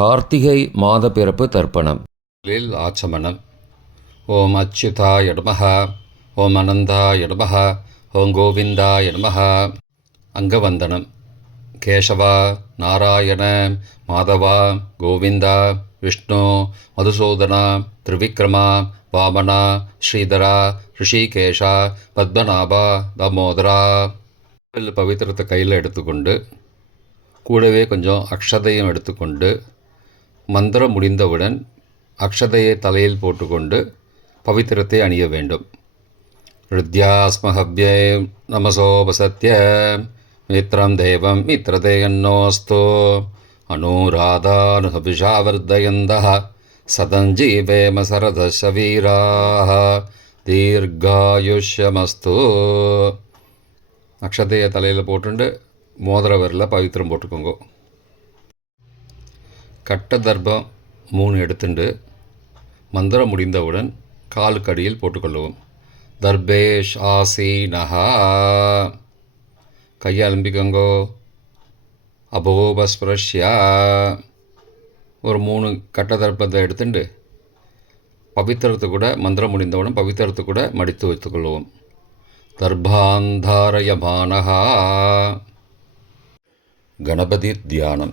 கார்த்திகை மாத பிறப்பு தர்ப்பணம். லில் ஆச்சமனம் ஓம் அச்சுதா எடமஹா ஓம் அனந்தா நமः ஓம் கோவிந்தா நமः அங்கவந்தனம். கேசவா நாராயண மாதவா கோவிந்தா விஷ்ணு மதுசூதனா திரிவிக்ரமா வாமனா ஸ்ரீதரா ரிஷிகேஷா பத்மநாபா தாமோதரா. பவித்திரத்தை கையில் எடுத்துக்கொண்டு கூடவே கொஞ்சம் அக்ஷதையும் எடுத்துக்கொண்டு மந்திரம் முடிந்தவுடன் அக்ஷதையை தலையில் போட்டுக்கொண்டு பவித்திரத்தை அணிய வேண்டும். ஹிருத்யாஸ்மஹவ்யே நமசோபசத்ய மித்ரம் தேவம் மித்ரதேயன்னோஸ்தோ அனுராதானுஹபிஷாவர்தயந்தः சதஞ்சீவேம சரதசவீராக தீர்காயுஷ்யமஸ்து. அக்ஷதையை தலையில் போட்டுண்டு மோதிர பவித்திரம் போட்டுக்கோங்க. கட்ட தர்ப்பம் மூணு எடுத்துண்டு மந்திரம் முடிந்தவுடன் காலுக்கு அடியில் போட்டுக்கொள்ளவும். தர்பேஷ் ஆசீனஹா. கையை அலம்பிக்கங்கோ அபோபஸ்பிரஷ்யா. ஒரு மூணு கட்ட தர்ப்பத்தை எடுத்துண்டு பவித்திரத்தை கூட மந்திரம் முடிந்தவுடன் பவித்திரத்தை கூட மடித்து வைத்துக்கொள்வோம் தர்பாந்தாரயமானகா கணபதி தியானம்.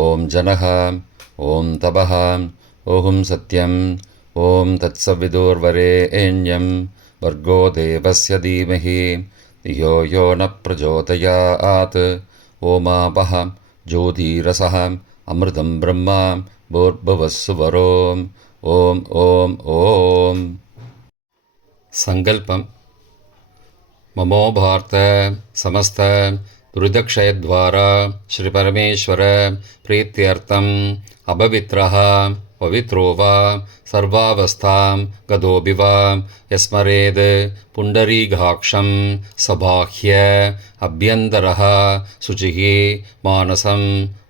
ॐ जनः ॐ तपः ॐ सत्यम् ॐ तत्सविदुर्वरेण्यं वर्गो देवस्य धीमहि धियो यो न प्रचोदयात्। ओमापः ज्योतिरसः अमृतं ब्रह्म भूर्भुवः सुवरोम् ॐ ॐ ॐ। सङ्कल्पम्। ममो भारत समस्त दुरिदक्षयद्वारा श्रीपरमेश्वर प्रीत्यर्थम् अपवित्रः पवित्रो वा सर्वावस्थां गतोऽपि वा यस्मरेद् पुण्डरीकाक्षं सबाह्य अभ्यन्तरः शुचिः मानसं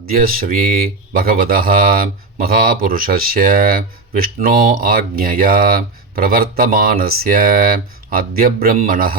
अद्यश्री भगवतः महापुरुषस्य विष्णो आज्ञया प्रवर्तमानस्य अद्य अद्यब्रह्मणः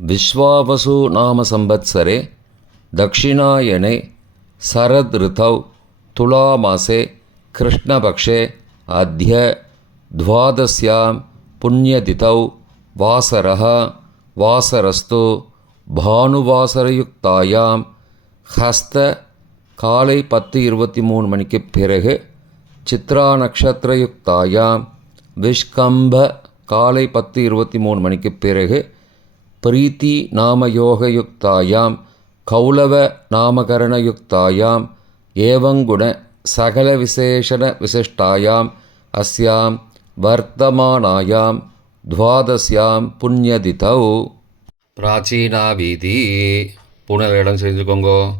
विश्वावसु नाम संवत्सरे दक्षिणायने शरद ऋतौ तुलामासे कृष्णपक्षे अद्य द्वादश्यां पुण्यतिथौ वासरः वासरस्तु பானுவாசரயுக்தாயாம் ஹஸ்த காலை பத்து இருபத்தி மூணு மணிக்கு பிறகு சித்ரா நட்சத்திரயுக்தாயாம் விஷ்கம்ப காலை பத்து இருபத்தி மூணு மணிக்கு பிறகு பிரீத்தி நாமயோகயுக்தாயாம் கௌலவ நாமகரணயுக்தாயாம் ஏவங்குண சகல விசேஷண விசிஷ்டாயாம் அஸ்யாம் வர்த்தமானாயாம் துவாதசியாம் புண்ணியதிதௌ. பிராச்சீனா வீதி பூனல் இடம் செஞ்சுக்கோங்கோ.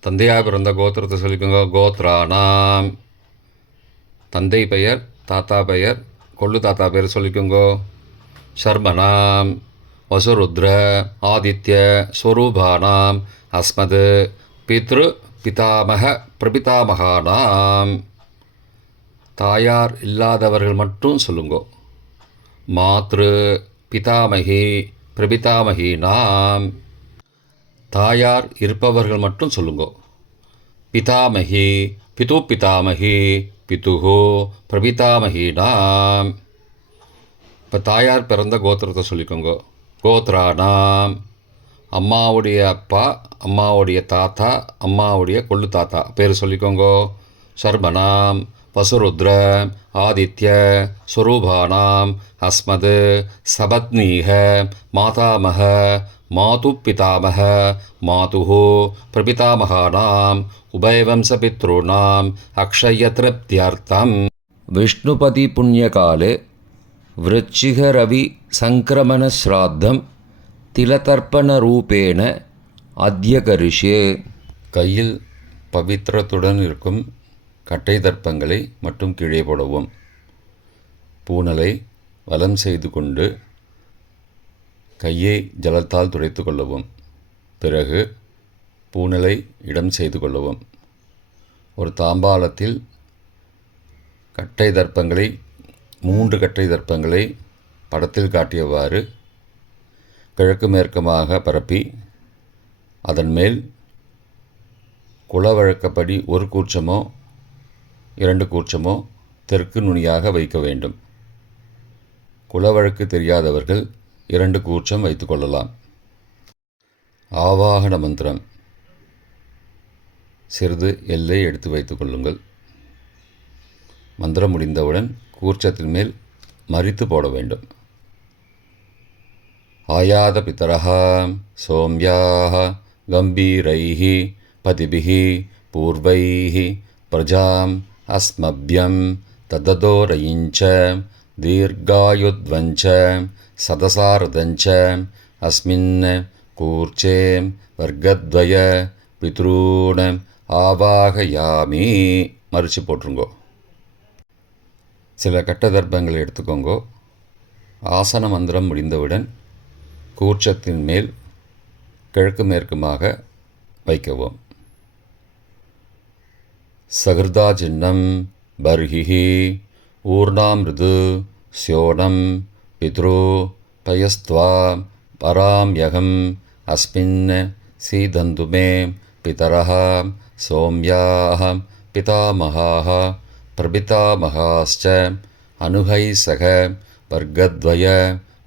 தந்தையாக பிறந்த கோத்திரத்தை சொல்லிக்கோங்க. கோத்ரானாம். தந்தை பெயர் தாத்தா பெயர் கொள்ளு தாத்தா பேர் சொல்லிக்கோங்கோ. சர்மணாம் வசுருத்ர ஆதித்ய ஸ்வரூபானாம் அஸ்மது பித்ரு பிதாமக பிரபிதாமகானாம். தாயார் இல்லாதவர்கள் மட்டும் சொல்லுங்கோ. மாத்ரு பிதாமகி பிரபிதாமகி நாம் தாயார் இருப்பவர்கள் மட்டும் சொல்லுங்கோ. பிதாமகி பிது பிதாமகி பிதுகோ பிரபிதாமகி நாம் இப்போ தாயார் பிறந்த கோத்திரத்தை சொல்லிக்கோங்க. கோத்ரானாம் அம்மாவுடைய அப்பா அம்மாவுடைய தாத்தா அம்மாவுடைய கொள்ளு தாத்தா பேர் சொல்லிக்கோங்கோ. சர்மனாம் வசுருத்ர ஆதித்ய சுரூபானாம் அஸ்மது சபத்னீக மாதாமக மாது பிதாமக மாது பிரபிதாமகானாம் உபயவம்சபித்ருணாம் அக்ஷய திருப்தியர்த்தம். விஷ்ணுபதி புண்ணியகாலே वृश्चिकरवि सङ्क्रमणश्राद्धं तिलतर्पणरूपेण अद्य करिष्ये கையில் பவித்திரத்துடன் இருக்கும் கட்டை தர்ப்பங்களை மட்டும் கீழே போடவும் பூனலை வலம் செய்து கொண்டு கையை ஜலத்தால் துடைத்து கொள்ளவும் பிறகு பூனலை இடம் செய்து கொள்ளவும் ஒரு தாம்பாளத்தில் கட்டை தர்ப்பங்களை மூன்று கட்டை தர்ப்பங்களை படத்தில் காட்டியவாறு கிழக்கு மேற்கமாக பரப்பி அதன் மேல் குலவழக்கப்படி ஒரு கூச்சமோ இரண்டு கூச்சமோ தெற்கு நுனியாக வைக்க வேண்டும். குலவழக்கு தெரியாதவர்கள் இரண்டு கூச்சம் வைத்துக்கொள்ளலாம் ஆவாகன மந்திரம். சிறிது எல்லை எடுத்து வைத்துக்கொள்ளுங்கள் மந்திரம் முடிந்தவுடன் கூர்ச்சத்தின் மேல் மறித்து போட வேண்டும். ஆயாத பித்தரः சோம்யாः கம்பீரைः பதிபிः பூர்வைः பிரஜாம் அஸ்மபியம் தததோரயிஞ்ச தீர்காயுத்வஞ்ச சதசாரதஞ்ச அஸ்மின் கூர்ச்சே வர்க்கத்வய பித்ரூணம் ஆவாகயாமி. மறித்து போட்டுருங்கோ சில கட்ட தர்ப்பங்களை எடுத்துக்கோங்கோ. ஆசன மந்திரம் முடிந்தவுடன் கூர்ச்சத்தின் மேல் கிழக்கு மேற்குமாக வைக்கவும். சகிருதா சின்னம் பர்ஹிஹி ஊர்ணாமிருது சியோனம் பித்ரு பயஸ்துவா பராம்யகம் அஸ்மின் சீதந்துமே மே பிதரः சோம்யாः பிரபிதாமகாश्च அனுகை சக வர்க்கத்வய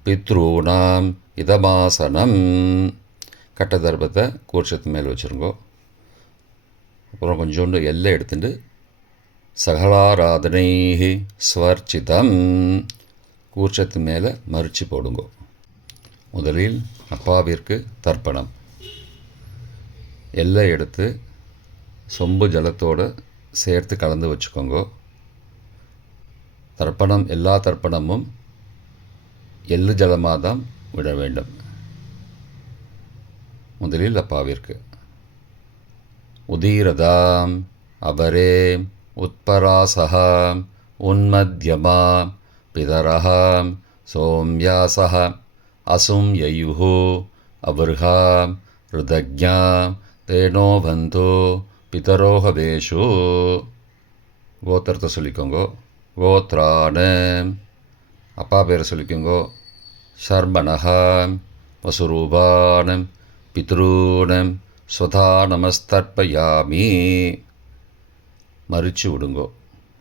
பித்ரூணாம் இதமாசனம் கட்டதர்பத்தை கூர்ச்சத்து மேல் வச்சுருங்கோ. அப்புறம் கொஞ்சோண்டு எல்லை எடுத்துட்டு சகலாராதனை ஸ்வர்ச்சிதம். கூர்ச்சத்து மேலே மறித்து போடுங்கோ. முதலில் அப்பாவிற்கு தர்ப்பணம். எல்லை எடுத்து சொம்பு ஜலத்தோடு சேர்த்து கலந்து வச்சுக்கோங்க. தர்ப்பணம் எல்லா தர்ப்பணமும் எள்ளு ஜலமாக தான் விட வேண்டும். முதலில் அப்பாவிற்கு. உதீரதாம் அவரே உத்பராசா உன்மத்யமா பிதரஹாம் சோம்யாசக அசும் யயுஹு அவர்ஹா ருதஜா தேனோ பந்தோ பிதரோகவேஷு. கோத்திரத்தை சொல்லிக்கோங்கோ. கோத்ராண அப்பா பேரை சொல்லிக்கோங்கோ ஷர்மணஹா வசுரூபானம் பித்ரூனம் சுதா நமஸ்தர்ப்பயாமி மறிச்சு விடுங்கோ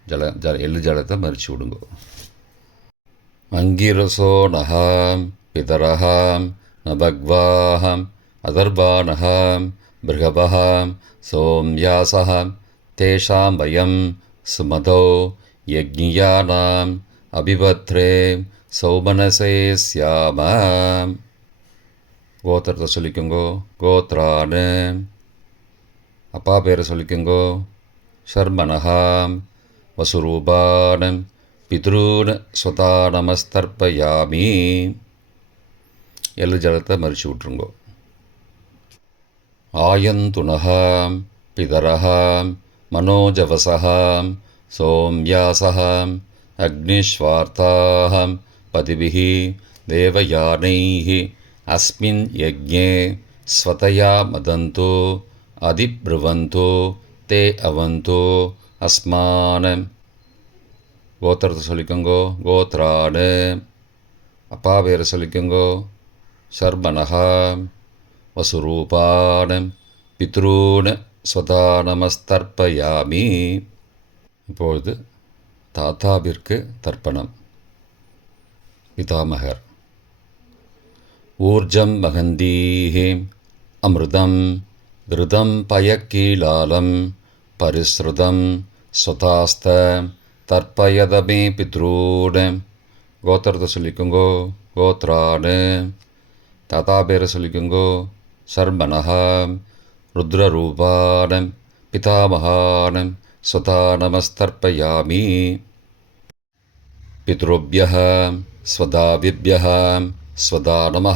ஜல ஜல எள்ளு ஜலத்தை மறிச்சு விடுங்கோ அங்கிரசோ நகாம் பிதரஹாம் நபக்வாஹாம் அதர்பானஹாம் பிருகபஹாம் சோம்யாசஹாம் தேஷாம் வயம் சுமதோ यज्ञियानाम् अभिभद्रे सौमनसे स्याम கோத்திரத்தை சொல்லிக்கோங்கோ கோத்ரானு அப்பா பேரை சொல்லிக்கோங்கோ ஷர்மனஹாம் வசுரூபானம் பித்ரூன் ஸ்வதா நமஸ்தர்ப்பயாமி எள்ளு ஜலத்தை மறிச்சு விட்ருங்கோ ஆயந்துணகாம் பிதரகாம் மனோஜவசகாம் சோம்யாசகாம் அக்னிஸ்வார்த்தாகம் பதிபிः தேவயானைः अस्मिन् यज्ञे स्वतया मदन्तु அதிப்ருவந்தோ தே அவந்தோ அஸ்மான கோத்திரத்தை சொல்லிக்கோங்கோ கோத்ரானு அப்பா பேரை சொல்லிக்கோங்கோ சர்மனகா வசுரூபான பித்ரூன ஸ்வதா நமஸ்தர்ப்பயாமி இப்பொழுது தாத்தாவிற்கு தர்ப்பணம். பிதாமகர் ஊர்ஜம் வகந்தீः அமிர்தம் கிருதம் பயக்கீலாலம் பரிஸ்ருதம் சுதாஸ்த தற்பயதமே பித்ரூடு. கோத்திரத்தை சொல்லிக்கோங்கோ கோத்ரானு தாத்தா பேரை சொல்லிக்கோங்கோ சர்மனஹா ருத்ரரூபானம் பிதாமகானம் సతా నమస్తర్పయామి పితృభ్య స్వదావిభ్య స్వదానమ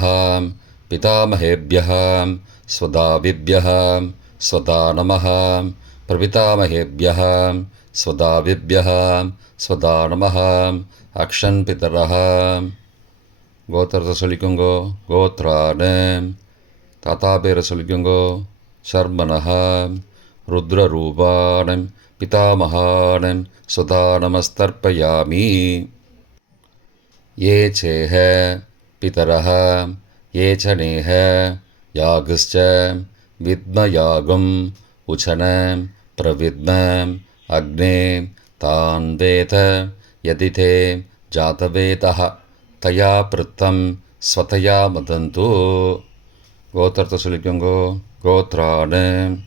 పితామహేభ్య స్వదావిభ్య స్వదానమ ప్రపితామహేభ్య స్వదావిభ్య స్వదానమ అక్షన్ పితర గోత్రత సొలికుంగో గోత్రాన్ తాతాపేర సొలికుంగో శర్మణ రుద్రరూపాన్ पितामहान् सदा नमस्तर्पयामी। ये चेह पितरः, ये च नेह, यागश्च विद्मयागम् उचन प्रविद्म, अग्ने तान् वेत यदि ते जातवेतः, तया पृत्तं स्वतया मदन्तु। गोत्रत्वसुलिपङ्गो गोत्रान्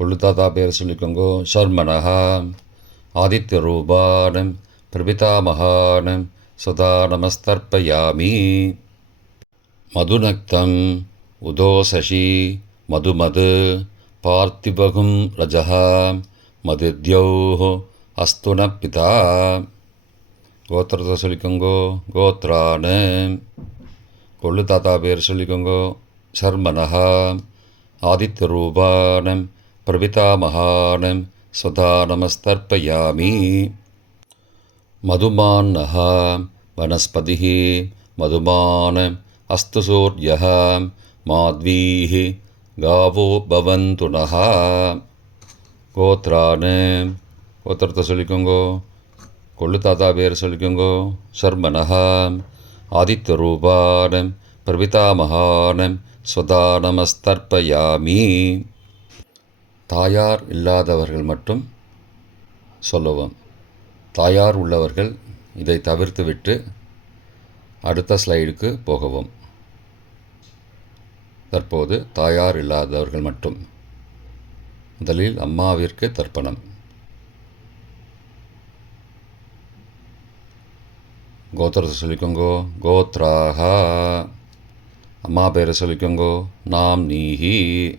கொள்ளு தாத்தா பேர் சொல்லிக்கோங்கோ. ஷர்மனஹா ஆதித்ய ரூபானம் பிரபிதாமகானம் சதா நமஸ்தர்ப்பயாமி மதுநக்தம் உதோசசி மதுமது பார்த்திபகும் ரஜः மதுத்யௌः அஸ்து ந பிதா கோத்திரத்தை சொல்லிக்கோங்கோ. கோத்ரானு. கொள்ளு தாத்தா பேர் சொல்லிக்கோங்கோ. சர்மனஹா ஆதித்ய ரூபானம் பிரபிதாமகானம் சுதா நமஸ்தர்ப்பயாமி मधुमान्नः वनस्पतिः मधुमान् अस्तु सूर्यः माध्वीः गावो भवन्तु नः கோத்ரான் கோத்திரத்தை சொல்லிக்கோங்கோ கொள்ளு தாத்தா பேர் சொல்லிக்கோங்கோ சர்மனஹா ஆதித்ய ரூபானம் பிரபிதாமகானம் ஸ்வதா நமஸ்தர்ப்பயாமி தாயார் இல்லாதவர்கள் மட்டும் சொல்லவும். தாயார் உள்ளவர்கள் இதை தவிர்த்துவிட்டு அடுத்த ஸ்லைடுக்கு போகவும். தற்போது தாயார் இல்லாதவர்கள் மட்டும். முதலில் அம்மாவிற்கு தர்ப்பணம். கோத்திரத்தை சொல்லிக்கோங்கோ. கோத்ராகா அம்மா பேரை சொல்லிக்கோங்கோ. நாம் நீஹி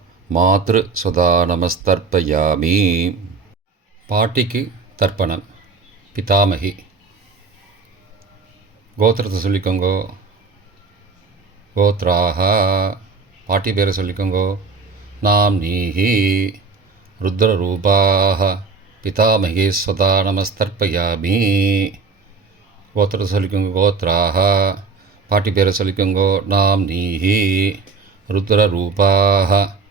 மாத்ரு சுதா நமஸ்தர்ப்பயாமி. பாட்டிக்கு தர்ப்பணம் பிதாமகி. கோத்திரத்தை சொல்லிக்கோங்கோ. கோத்ராக பாட்டி பேரை சொல்லிக்கோங்கோ. நாம் நீஹி ருத்ரரூபாக பிதாமகி ஸ்வதா நமஸ்தர்ப்பயாமி. கோத்திரத்தை சொல்லிக்கோங்க கோத்ராக பாட்டி பேரை சொல்லிக்கோங்கோ. நாம் நீஹி ருத்ரரூபாக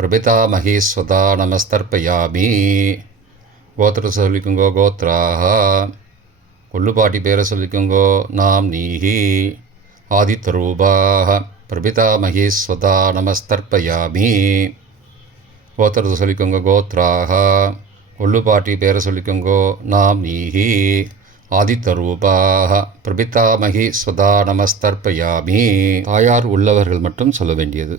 பிரபிதா மகேஸ்வதா நமஸ்தர்ப்பயாமி கோத்திர சொல்லிக்குங்கோ கோத்ராக கொள்ளுபாட்டி பேரை சொல்லிக்கோங்கோ நாம் நீஹி ஆதித்தரூபாக பிரபிதா மகேஸ்வதா நமஸ்தர்ப்பயாமி கோத்திரத்தை சொல்லிக்குங்கோ கோத்ராக கொள்ளுபாட்டி பேரை சொல்லிக்கோங்கோ நாம் நீஹி ஆதித்தரூபாக பிரபிதாமகி ஸ்வதா நமஸ்தர்ப்பயாமி தாயார் உள்ளவர்கள் மட்டும் சொல்ல வேண்டியது.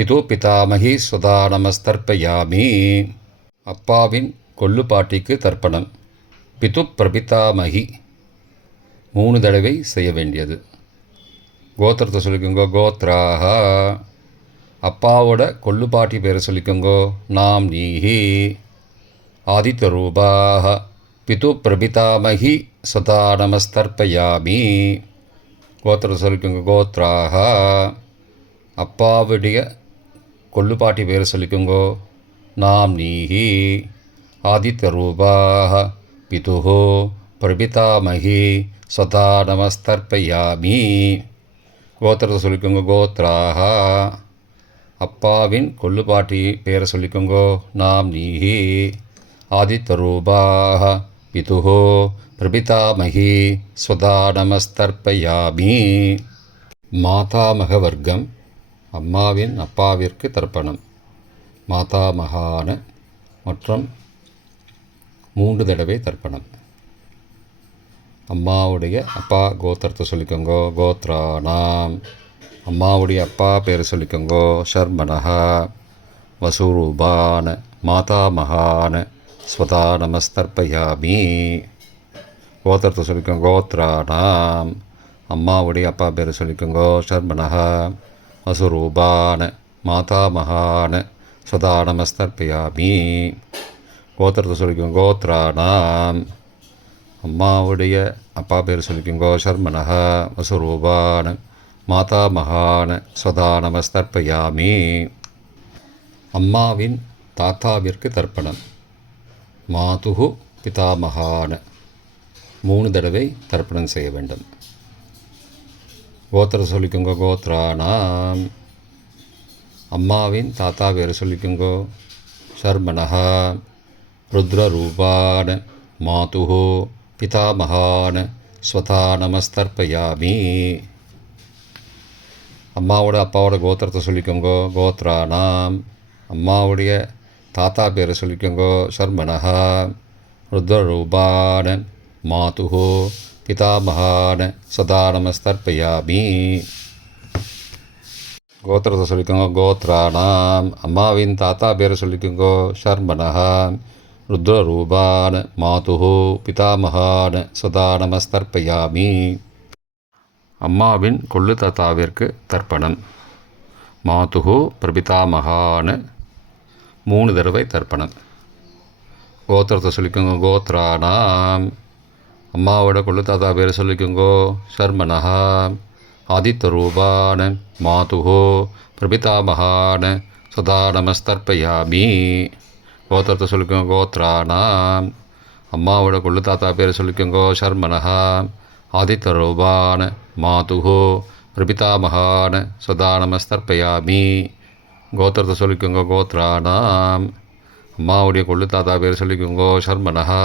பிது பிதாமகி சுதானமஸ்தர்ப்பயாமி நமஸ்தர்ப்பயாமி. அப்பாவின் கொள்ளுப்பாட்டிக்கு தர்ப்பணம். பிது பிரபிதாமகி. மூணு தடவை செய்ய வேண்டியது. கோத்திரத்தை சொல்லிக்கோங்கோ கோத்ராக அப்பாவோட கொள்ளுப்பாட்டி பேரை சொல்லிக்கோங்கோ நாம் நீஹி ஆதித்த ரூபாக பிது பிரபிதாமகி சதா நமஸ்தர்ப்பயாமி. கோத்திரத்தை சொல்லிக்கோங்க கோத்ராக அப்பாவுடைய கொள்ளுப்பாட்டி பேர் சொல்லிக்கோங்கோ. நாம் நீஹி ஆதித்த ரூபாக பிதுகோ பிரபிதாமகி சதா நமஸ்தர்ப்பயாமி. கோத்திரத்தை சொல்லிக்கோங்க கோத்ராக அப்பாவின் கொள்ளுப்பாட்டி பேரை சொல்லிக்கோங்கோ நாம் நீஹி ஆதித்த ரூபாக பிதுஹோ பிரபிதாமகி ஸ்வதா நமஸ்தர்ப்பயாமி. மாதாமக வர்க்கம் அம்மாவின் அப்பாவிற்கு தர்ப்பணம். மாதாமகான மற்றும் மூன்று தடவை தர்ப்பணம். அம்மாவுடைய அப்பா கோத்திரத்தை சொல்லிக்கோங்கோ. கோத்ரானாம். அம்மாவுடைய அப்பா பேரை சொல்லிக்கோங்கோ. ஷர்மனஹா. வசூரூபான. மாதாமகான ஸ்வதா நமஸ்தர்பயாமி கோத்திரத்தை சொல்லிக்கோங்க. கோத்ரானாம். அம்மாவுடைய அப்பா பேரை சொல்லிக்கோங்கோ. ஷர்மனஹா. வசுரூபான மாதாமகான ஸ்வதா நமஸ்தர்ப்பயாமி. கோத்திரத்தை சொல்லிக்கும் கோத்ரானாம். அம்மாவுடைய அப்பா பேர் சொல்லிக்கோங்கோ ஷர்மனஹ வசுரூபான மாதா மகான அம்மாவின் தாத்தாவிற்கு தர்ப்பணம். மாதுகு பிதாமகான மூணு தடவை தர்ப்பணம் செய்ய வேண்டும். கோத்திர சொல்லிக்கோங்க கோத்ரானாம் அம்மாவின் தாத்தா பேர் சொல்லிக்கோங்கோ. ஷர்மனஹா ருத்ரரூபான மாதுஹோ பிதாமகான் ஸ்வதா நமஸ்தர்ப்பயாமி அம்மாவோட அப்பாவோட கோத்திரத்தை சொல்லிக்கோங்கோ கோத்ரானாம் அம்மாவுடைய தாத்தா பேரை சொல்லிக்கோங்கோ ஷர்மனஹா ருத்ரரூபான மாதுஹோ பிதாமகான சதா நமஸ்தர்ப்பயாமி கோத்திரத்தை சொல்லிக்கோங்க கோத்ராணாம் அம்மாவின் தாத்தா பேரை சொல்லிக்கோங்கோ ஷர்மனஹா ருத்ரரூபான மாதுஹோ பிதாமகான் சதா நமஸ்தர்ப்பயாமி அம்மாவின் கொள்ளு தாத்தாவிற்கு தர்ப்பணம் மாதுஹோ பிரபிதாமகான் மூணு தடவை தர்ப்பணம் கோத்திரத்தை சொல்லிக்கோங்க கோத்ராணாம் அம்மாவோட கொள்ளு தாத்தா பேர் சொல்லிக்கோங்கோ. ஷர்மனஹா ஆதித்த ரூபான மாதுஹோ பிரபிதாமகான சதா நமஸ்தர்ப்பயாமி கோத்திரத்தை சொல்லிக்கோங்க கோத்ரானாம். அம்மாவோட கொள்ளு தாத்தா பேர் சொல்லிக்கோங்கோ ஷர்மனஹா ஆதித்த ரூபான மாதுஹோ பிரபிதாமகான சதா நமஸ்தர்ப்பயாமி கோத்திரத்தை சொல்லிக்கோங்க கோத்ரானாம். அம்மாவுடைய கொள்ளு தாத்தா பேர் சொல்லிக்கோங்கோ ஷர்மனஹா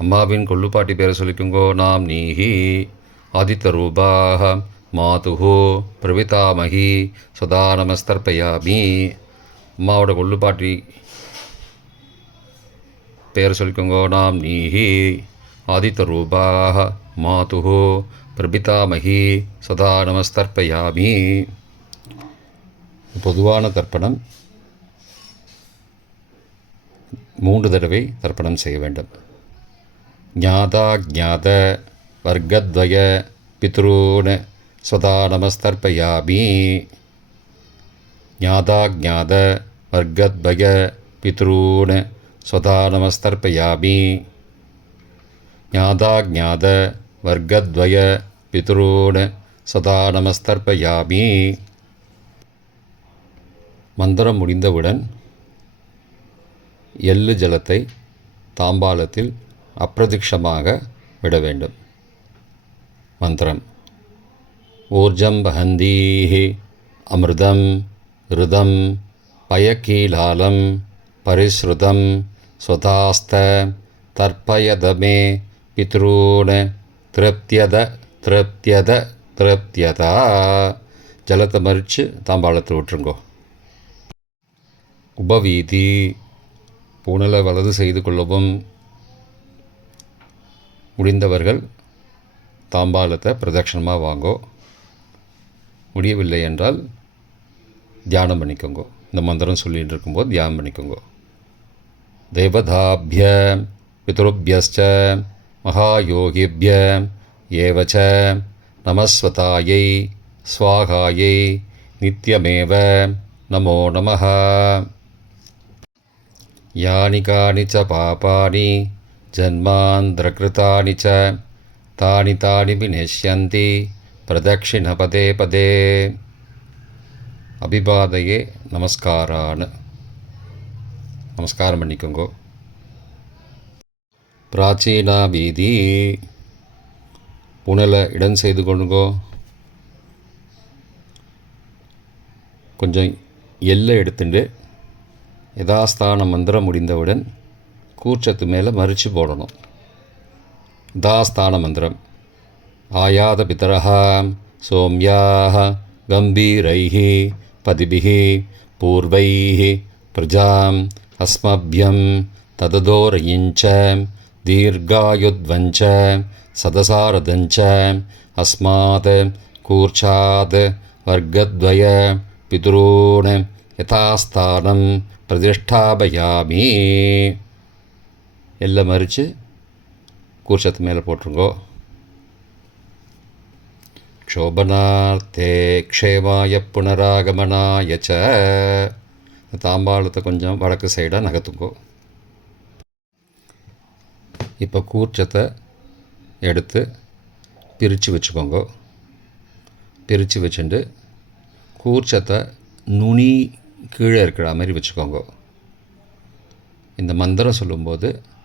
அம்மாவின் கொள்ளுப்பாட்டி பேரை சொல்லிக்கோங்கோ நாம் நீஹி ஆதித்த ரூபாக மாதுகு பிரவிதாமகி சதா நமஸ்தர்பயாமி அம்மாவோட கொள்ளுப்பாட்டி பேர் சொல்லிக்கோங்கோ நாம் நீஹி ஆதித்த ரூபாக மாதுகு பிரபிதாமகி சதா நமஸ்தர்பயாமி பொதுவான தர்ப்பணம் மூன்று தடவை தர்ப்பணம் செய்ய வேண்டும். ஞாதா ஜாத வர்க்கத்வய பித்ரூன் சதா நமஸ்தர்ப்பயாமி ஞாதா ஜாத வர்க்கத்வய பித்ரூன் स्वधा नमस्तर्पयामि ज्ञाताज्ञात वर्गद्वय पितॄन् சதா நமஸ்தர்ப்பயாமி மந்திரம் முடிந்தவுடன் எள்ளு ஜலத்தை தாம்பாலத்தில் அப்பிரதிக்ஷமாக விட வேண்டும். மந்திரம். ஊர்ஜம் வகந்தீஹி அமிர்தம் ருதம் பயக்கீலாலம் பரிஸ்ருதம் ஸ்வதாஸ்த தர்ப்பயதமே பித்ரூன் திருப்தியத திருப்தியத திருப்தியதா. ஜலத்தை மறித்து தாம்பாளத்தில் விட்டுருங்கோ. உபவீதி. பூனலை வலது செய்து கொள்ளவும் முடிந்தவர்கள் தாம்பாலத்தை பிரதட்சணமாக வாங்கோ. முடியவில்லை என்றால் தியானம் பண்ணிக்கோங்கோ. இந்த மந்திரம் சொல்லிகிட்டு இருக்கும்போது தியானம் பண்ணிக்கோங்கோ. தேவதாபிய பித்ருபியஸ்ச மகாயோகிபிய ஏவச்ச நமஸ்வதாயை ஸ்வாகாயை நித்யமேவ நமோ நம யானி காணி ச பாபானி जन्मान्ध्रकृतानि च तानि तानि विनश्यन्ति प्रदक्षिणपदे पदे அபிபாதையே நமஸ்காரான்னு நமஸ்காரம் பண்ணிக்கோங்கோ பிராச்சீனா வீதி புனலை இடம் செய்து கொள்ளுங்கோ கொஞ்சம் எல்லை எடுத்துட்டு யதாஸ்தான மந்திரம் முடிந்தவுடன் கூற்றத்து மேலே மறித்து போடணும். தாஸ்தான மந்திரம். ஆயாத பிதரா சோம்யாக கம்பீரைः பதிபிः பூர்வைः பிரஜாம் அஸ்மபியம் தததோரயிஞ்ச தீர்காயுத்வஞ்ச சதசாரதஞ்ச அஸ்மாத் கூர்ச்சாத் வர்க்கத்வய பிதுரூன் யதாஸ்தானம் பிரதிஷ்டாபயாமி. எல்லாம் மறித்து கூர்ச்சத்து மேலே போட்டுருங்கோ. க்ஷோபனார்த்தே க்ஷேமாய புனராகமனாய ச. தாம்பாளத்தை கொஞ்சம் வடக்கு சைடாக நகர்த்துங்கோ. இப்போ கூர்ச்சத்தை எடுத்து பிரித்து வச்சுக்கோங்க. பிரித்து வச்சுட்டு கூர்ச்சத்தை நுனி கீழே இருக்கிற மாதிரி வச்சுக்கோங்க. இந்த மந்திரம் சொல்லும்போது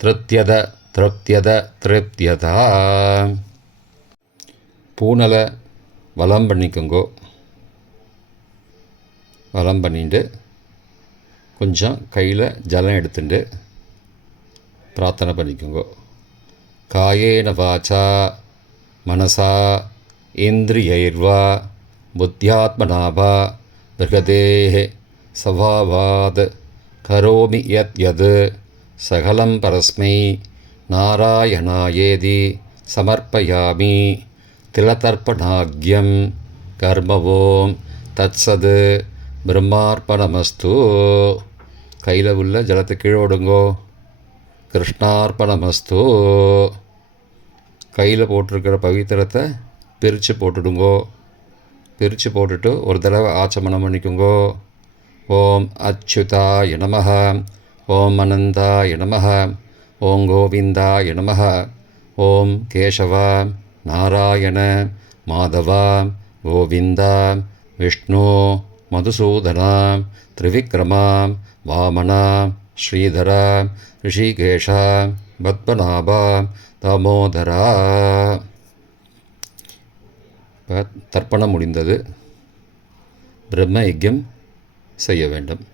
திருப்தியத திருப்தியத திருப்தியதா பூனலை வளம் பண்ணிக்கோங்கோ. வளம் பண்ணிட்டு கொஞ்சம் கையில் ஜலம் எடுத்துட்டு பிரார்த்தனை பண்ணிக்கோங்க. காயேன வாச்சா மனசா இந்திரியைர்வா புத்தியாத்மனா வா சவாவாத் கரோமி யத் யது. சகலம் பரஸ்மை நாராயணாயேதி சமர்ப்பயாமி திலதர்ப்பணாக்யம் கர்மவோம் தத்சது பிரம்மார்ப்பணமஸ்து. கையில் உள்ள ஜலத்தை கீழோடுங்கோ கிருஷ்ணார்ப்பணமஸ்து. கையில் போட்டிருக்கிற பவித்திரத்தை பிரித்து போட்டுடுங்கோ. பிரித்து போட்டுட்டு ஒரு தடவை ஆச்சமனம் பண்ணிக்குங்கோ. ஓம் அச்சுதாய நமः ஓம் அனந்தாய நமः ஓம் கோவிந்தாய நமः ஓம் கேசவ. நாராயண. மாதவ. கோவிந்தா. விஷ்ணு. மதுசூதனா. திரிவிக்ரமா. வாமனா. ஸ்ரீதர. ரிஷிகேஷ. பத்மநாபா. தாமோதரா. இப்போ தர்ப்பணம் முடிந்தது. பிரம்ம யஜ்யம் செய்ய வேண்டும்.